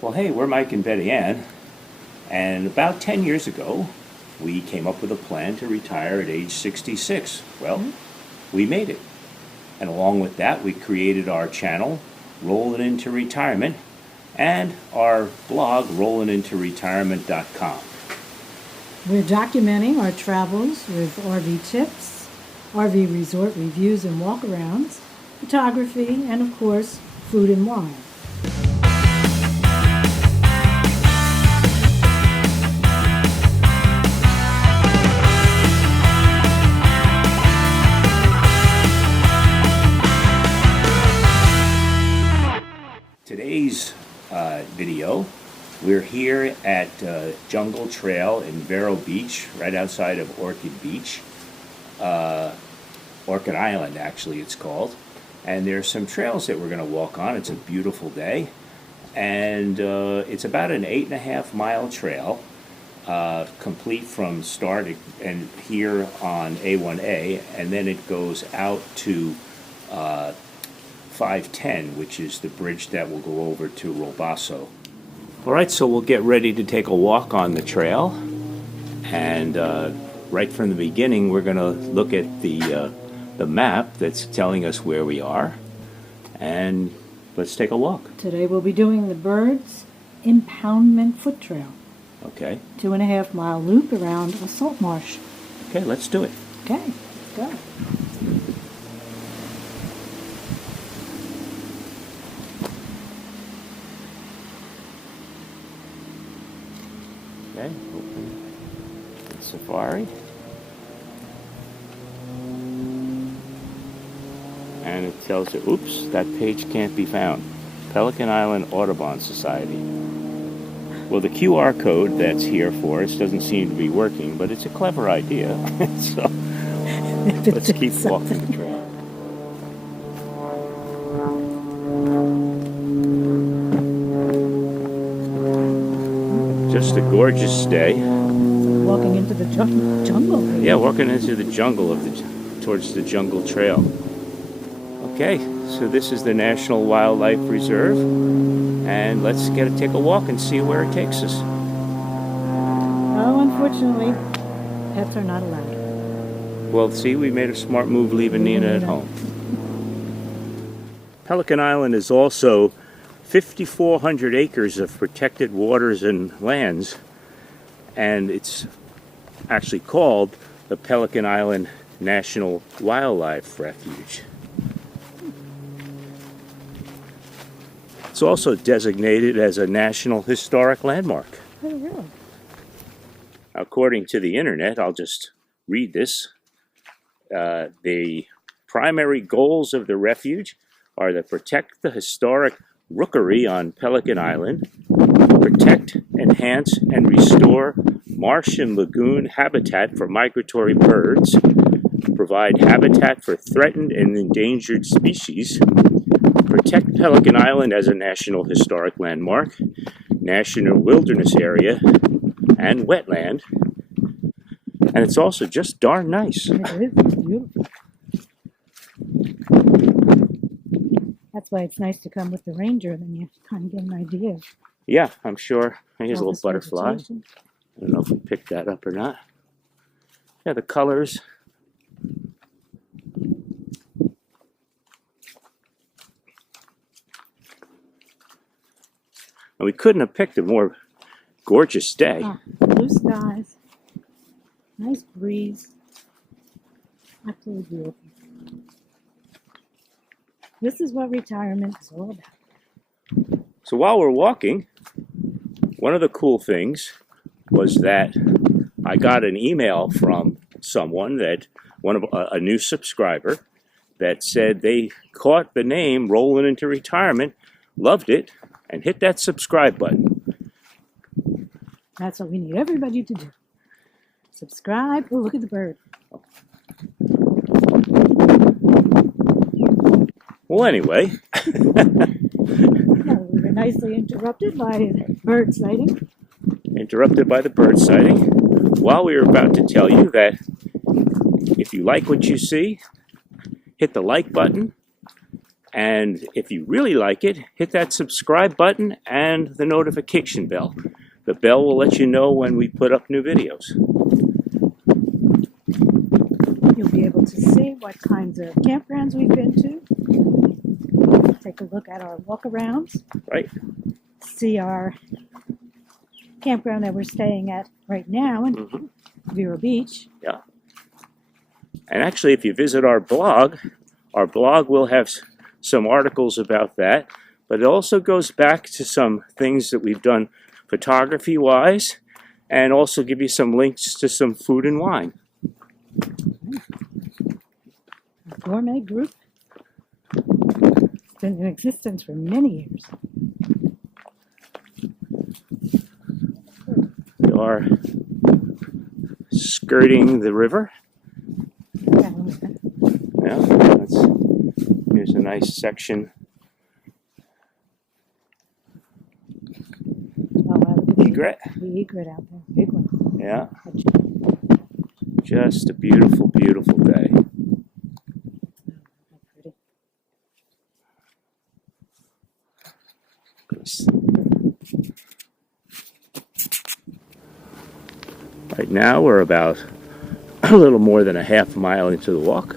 Well, hey, we're Mike and Betty Ann, and about 10 years ago, we came up with a plan to retire at age 66. Well, we made it. And along with that, we created our channel, Rollin Into Retirement, and our blog, rollinintoretirement.com. We're documenting our travels with RV tips, RV resort reviews and walkarounds, photography, and of course, food and wine. Today's video, we're here at Jungle Trail in Vero Beach, right outside of Orchid Beach. Orchid Island, actually, it's called. And there's some trails that we're going to walk on. It's a beautiful day. And it's about an 8.5 mile trail, complete from start and here on A1A. And then it goes out to 510, which is the bridge that will go over to Rollbasso. All right, so we'll get ready to take a walk on the trail. And right from the beginning, we're going to look at the map that's telling us where we are. And let's take a walk. Today we'll be doing the Birds Impoundment Foot Trail. Okay. 2.5 mile loop around a salt marsh. Okay, let's do it. Okay, go. Okay, open the Safari. And it tells you, oops, that page can't be found. Pelican Island Audubon Society. Well, the QR code that's here for us doesn't seem to be working, but it's a clever idea. So let's keep walking the trail. Just a gorgeous day. Walking into the jungle. Yeah, walking into the jungle towards the Jungle Trail. Okay, so this is the National Wildlife Reserve, and let's take a walk and see where it takes us. Oh, unfortunately, pets are not allowed. Well, see, we made a smart move leaving Nina at home. Pelican Island is also 5,400 acres of protected waters and lands, and it's actually called the Pelican Island National Wildlife Refuge. It's also designated as a National Historic Landmark. Oh, really? According to the internet, I'll just read this. The primary goals of the refuge are to protect the historic rookery on Pelican Island, protect, enhance, and restore marsh and lagoon habitat for migratory birds, provide habitat for threatened and endangered species, protect Pelican Island as a National Historic Landmark, National Wilderness Area, and wetland. And it's also just darn nice. It is. It's beautiful. That's why it's nice to come with the ranger, then you kind of get an idea. Yeah, I'm sure. Here's a All little this butterfly. vegetation. I don't know if we picked that up or not. Yeah, the colors. And we couldn't have picked a more gorgeous day. Ah, blue skies, nice breeze, absolutely beautiful. This is what retirement is all about. So while we're walking, one of the cool things was that I got an email from someone a new subscriber that said they caught the name Rollin Into Retirement, loved it, and hit that subscribe button. That's what we need everybody to do. Subscribe. Oh, look at the bird. Well, anyway. We were nicely interrupted by bird sighting. Interrupted by the bird sighting. While we were about to tell you that if you like what you see, hit the like button, And if you really like it, hit that subscribe button and the notification bell. The bell will let you know when we put up new videos. You'll be able to see what kinds of campgrounds we've been to. Take a look at our walkarounds. Right. See our campground that we're staying at right now in Vero Beach. Yeah. And actually, if you visit our blog will have some articles about that, but it also goes back to some things that we've done photography-wise, and also give you some links to some food and wine. A gourmet group. It's been in existence for many years. We are skirting the river. Yeah, here's a nice section. Oh, wow, look at Egret. the egret out there. Big one. Yeah. Just a beautiful, beautiful day. Right now we're about a little more than a half mile into the walk.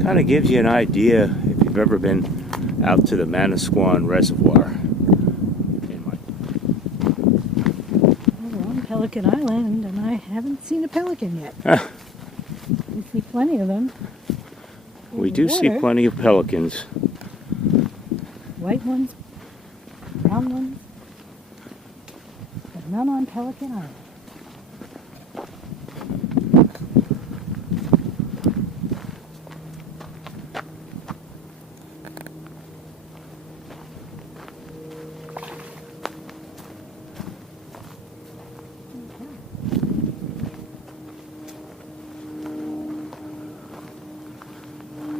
Kind of gives you an idea if you've ever been out to the Manasquan Reservoir. We're on Pelican Island, and I haven't seen a pelican yet. We see plenty of them. We do see plenty of pelicans. White ones, brown ones, but none on Pelican Island.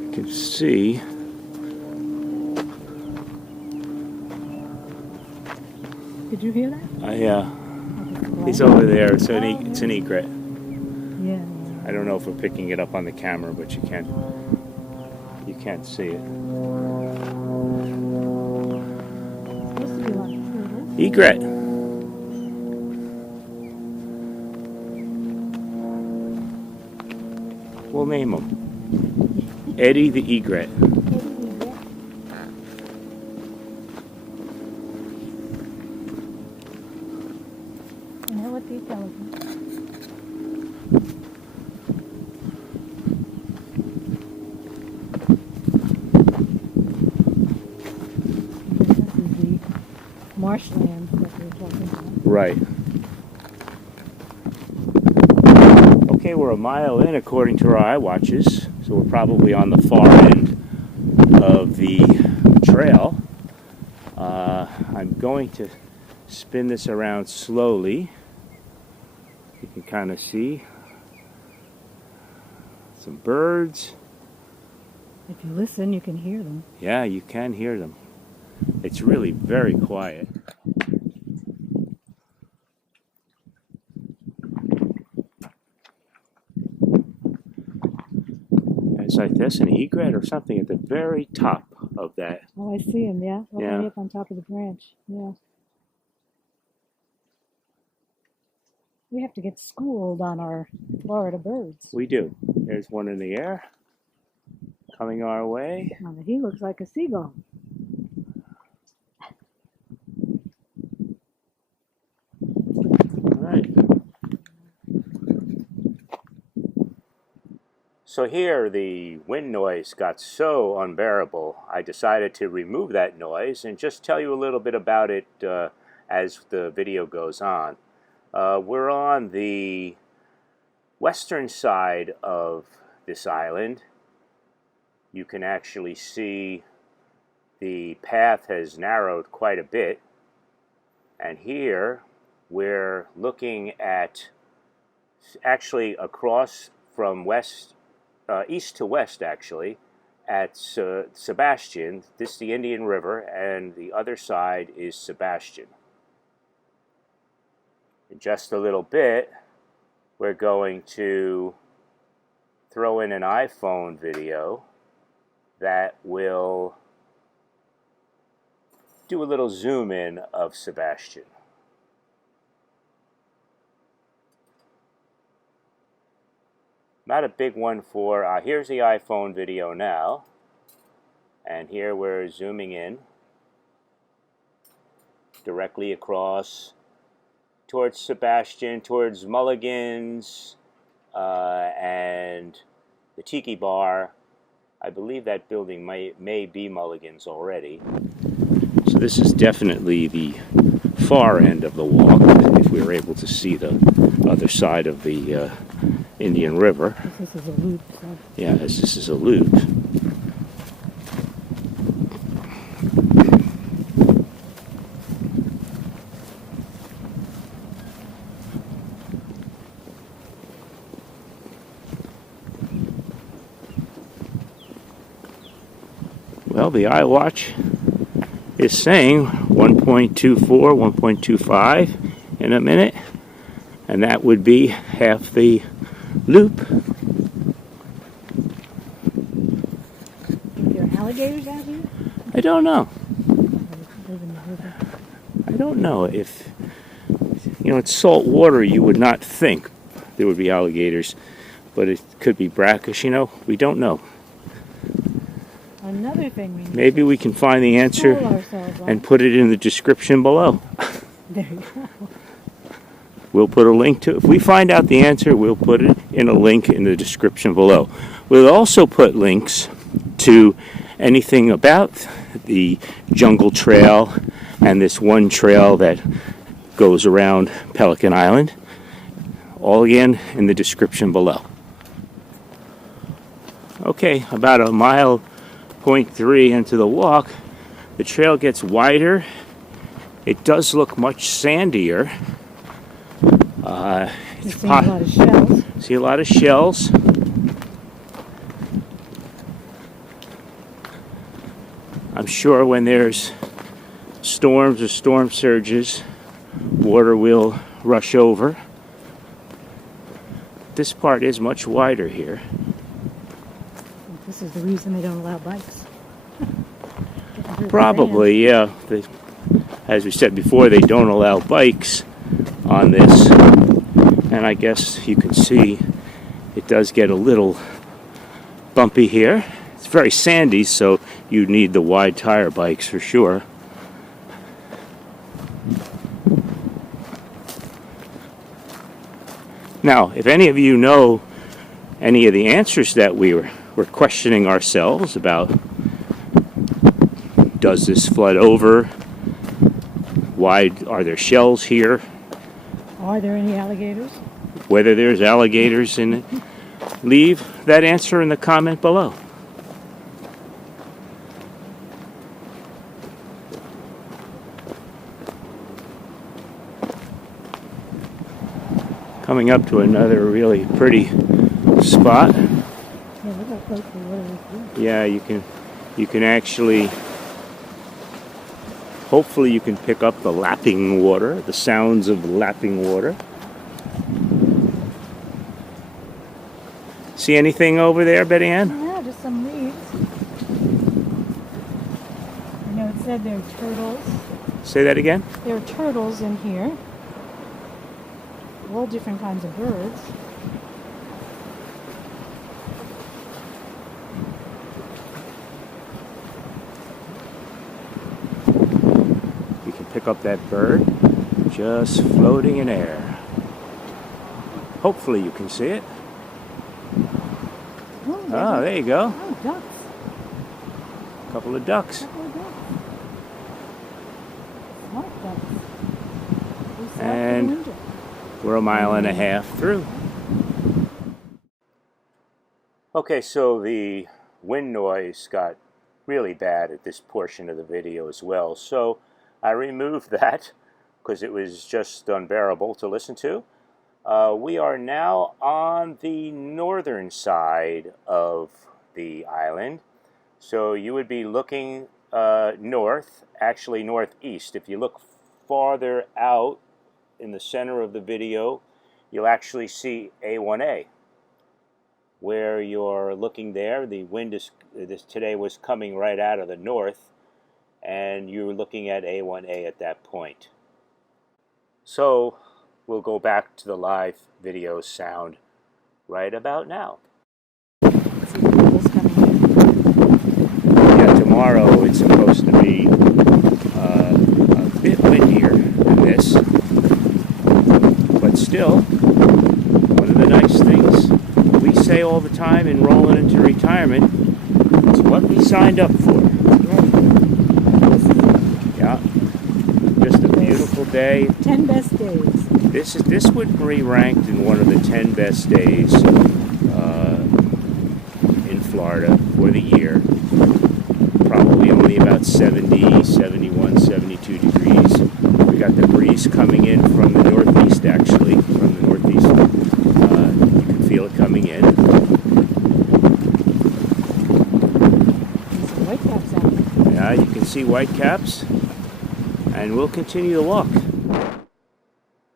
You can see Did you hear that? he's over there. It's an egret. Yeah. I don't know if we're picking it up on the camera, but you can't see it. It's supposed to be like turtles. Egret. We'll name him Eddie the Egret. And that would be pelican. Marshlands that we're talking about. Right. Okay, we're a mile in according to our iWatches, so we're probably on the far end of the trail. I'm going to spin this around slowly. You can kind of see some birds. If you listen, you can hear them. Yeah, you can hear them. It's really very quiet. It's like there's an egret or something at the very top of that. Oh, I see him, yeah. All the Yeah. way up on top of the branch. Yeah. We have to get schooled on our Florida birds. We do. There's one in the air coming our way. Oh, he looks like a seagull. All right. So here the wind noise got so unbearable, I decided to remove that noise and just tell you a little bit about it as the video goes on. We're on the western side of this island. You can actually see the path has narrowed quite a bit. And here we're looking at actually across from east to west actually at Sebastian. This is the Indian River, and the other side is Sebastian. In just a little bit, we're going to throw in an iPhone video that will do a little zoom in of Sebastian. Not a big one for, here's the iPhone video now, and here we're zooming in directly across towards Sebastian, towards Mulligan's, and the Tiki Bar. I believe that building may be Mulligan's already. So this is definitely the far end of the walk, if we were able to see the other side of the Indian River. This is a loop. So. Yeah, this is a loop. Well, the iWatch is saying 1.24, 1.25 in a minute, and that would be half the loop. Are there alligators out here? I don't know. I don't know if, it's salt water. You would not think there would be alligators, but it could be brackish, we don't know. Another thing we need. Maybe we can find the answer and put it in the description below. There you go. We'll put a link to it. If we find out the answer, we'll put it in a link in the description below. We'll also put links to anything about the jungle trail and this one trail that goes around Pelican Island. All again in the description below. Okay, about 1.3 miles into the walk, the trail gets wider. It does look much sandier. See a lot of shells. See a lot of shells. I'm sure when there's storms or storm surges, water will rush over. This part is much wider here. This is the reason they don't allow bikes. Probably, yeah. As we said before, they don't allow bikes on this. And I guess you can see it does get a little bumpy here. It's very sandy, so you need the wide tire bikes for sure. Now, if any of you know any of the answers that we're questioning ourselves about, does this flood over? Why are there shells here? Are there any alligators? Whether there's alligators in it, leave that answer in the comment below. Coming up to another really pretty spot. Yeah, look how close the water is. Yeah, you can actually, hopefully you can pick up the lapping water, the sounds of lapping water. See anything over there, Betty Ann? Yeah, just some reeds. I know it said there are turtles. Say that again? There are turtles in here. All different kinds of birds. You can pick up that bird just floating in air. Hopefully you can see it. Oh, there you go. Oh, ducks. A couple of ducks. Smart ducks. And we're 1.5 miles through. Okay, so the wind noise got really bad at this portion of the video as well. So I removed that because it was just unbearable to listen to. We are now on the northern side of the island. So you would be looking north, actually northeast. If you look farther out in the center of the video, you'll actually see A1A. Where you're looking there, the wind today was coming right out of the north, and you were looking at A1A at that point. So we'll go back to the live video sound right about now. See the bubbles coming in. Yeah, tomorrow it's supposed to be a bit windier than this, but still, one of the nice things we say all the time in Rollin Into Retirement, it's what we signed up for. Yeah, just a beautiful day. 10 best days. This would be ranked in one of the 10 best days in Florida for the year. Probably only about 70, 71, 72 degrees. We got the breeze coming in from the northeast, actually. From the northeast. You can feel it coming in. Some whitecaps out there. Yeah, you can see whitecaps. And we'll continue to walk.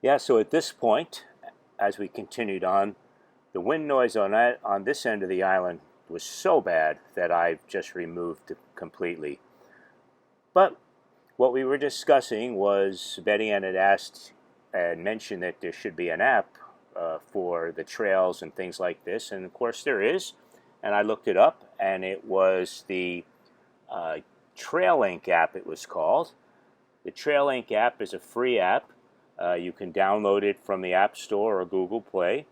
Yeah, so at this point, as we continued on, the wind noise on this end of the island was so bad that I've just removed it completely. But what we were discussing was Betty Ann had asked and mentioned that there should be an app for the trails and things like this, and of course there is. And I looked it up, and it was the TrailLink app, it was called. The TrailLink app is a free app. You can download it from the App Store or Google Play.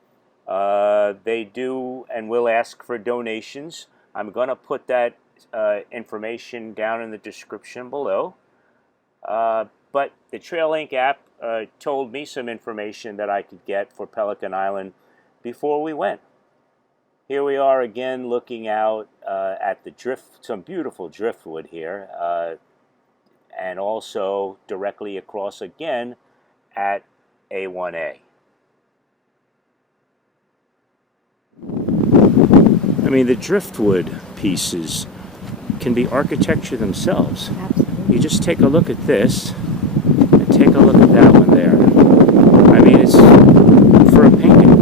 They do and will ask for donations. I'm going to put that information down in the description below. But the TrailLink app told me some information that I could get for Pelican Island before we went. Here we are again looking out at the some beautiful driftwood here. And also directly across again at A1A. I mean, the driftwood pieces can be architecture themselves. Absolutely. You just take a look at this and take a look at that one there. I mean, it's for a painting.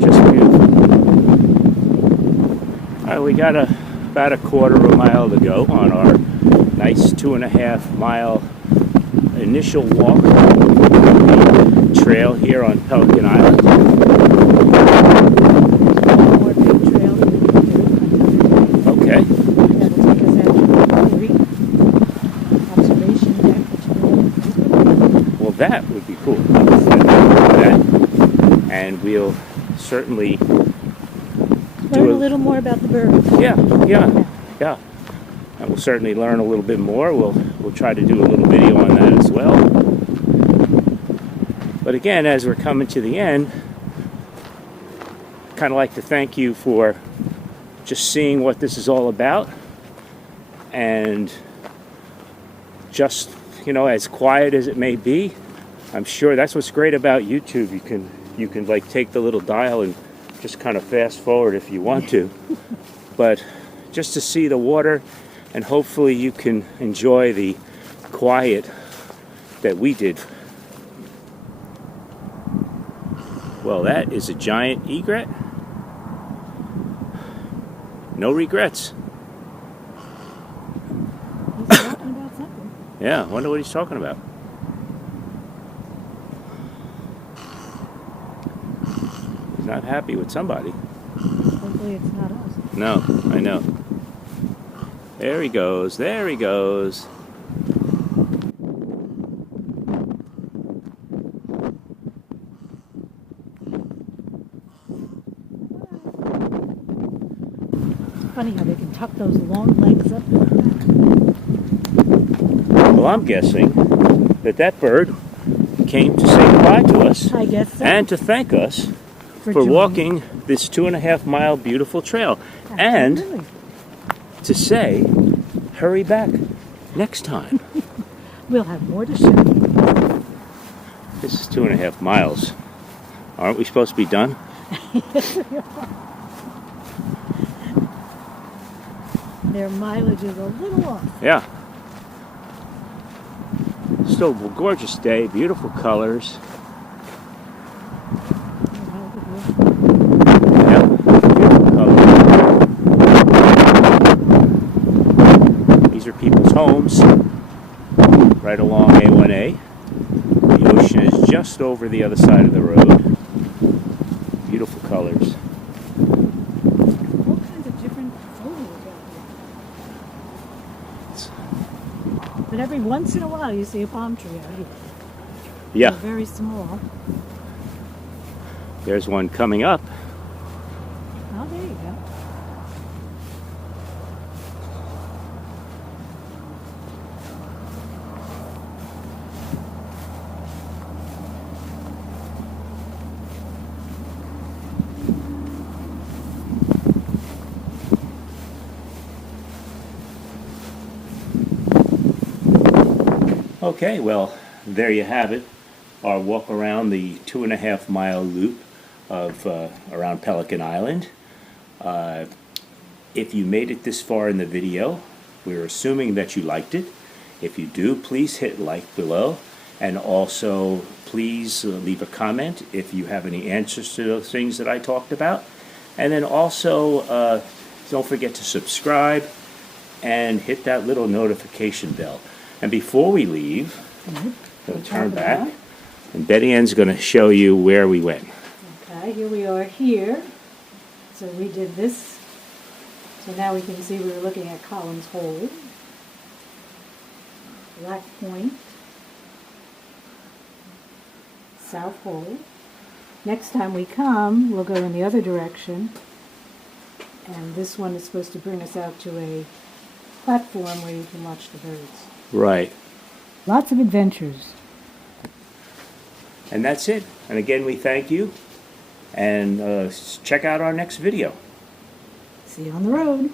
Just beautiful. All right, we got about a quarter of a mile to go on our nice 2.5 mile initial walk the trail here on Pelican Island. One more big trail that we can do. Okay. That'll take us out to the creek observation deck, which will Well, that would be cool. That. And we'll certainly learn a little more about the birds. Yeah. And we'll certainly learn a little bit more. We'll try to do a little video on that as well. But again, as we're coming to the end, I'd kind of like to thank you for just seeing what this is all about. And just, as quiet as it may be, I'm sure that's what's great about YouTube. You can like take the little dial and just kind of fast forward if you want to. But just to see the water, and hopefully you can enjoy the quiet that we did. Well, that is a giant egret. No regrets. He's talking about something. Yeah, I wonder what he's talking about. He's not happy with somebody. Hopefully it's not us. No, I know. There he goes. There he goes. Funny how they can tuck those long legs up in the back. Well, I'm guessing that bird came to say goodbye to us. I guess so. And to thank us for joining. walking this 2.5 mile beautiful trail. Absolutely. And to say, hurry back next time. We'll have more to show you. This is 2.5 miles. Aren't we supposed to be done? Their mileage is a little off. Yeah. Still a gorgeous day, beautiful colors. Yep, beautiful colors. These are people's homes right along A1A. The ocean is just over the other side of the road. Beautiful colors. All kinds of different photos out here. But every once in a while you see a palm tree out here. Yeah, They're very small. there's one coming up. Oh, there you go. Okay, well, there you have it. Our walk around the 2.5 mile loop of around Pelican Island. If you made it this far in the video, we're assuming that you liked it. If you do, please hit like below, and also please leave a comment if you have any answers to those things that I talked about. And then also don't forget to subscribe and hit that little notification bell. And before we leave, we'll turn back, and Betty Ann's going to show you where we went. Okay, here we are here. So we did this. So now we can see we were looking at Collins Hole, Black Point, South Hole. Next time we come, we'll go in the other direction. And this one is supposed to bring us out to a platform where you can watch the birds. Right. Lots of adventures. And that's it. And again, we thank you. And check out our next video. See you on the road.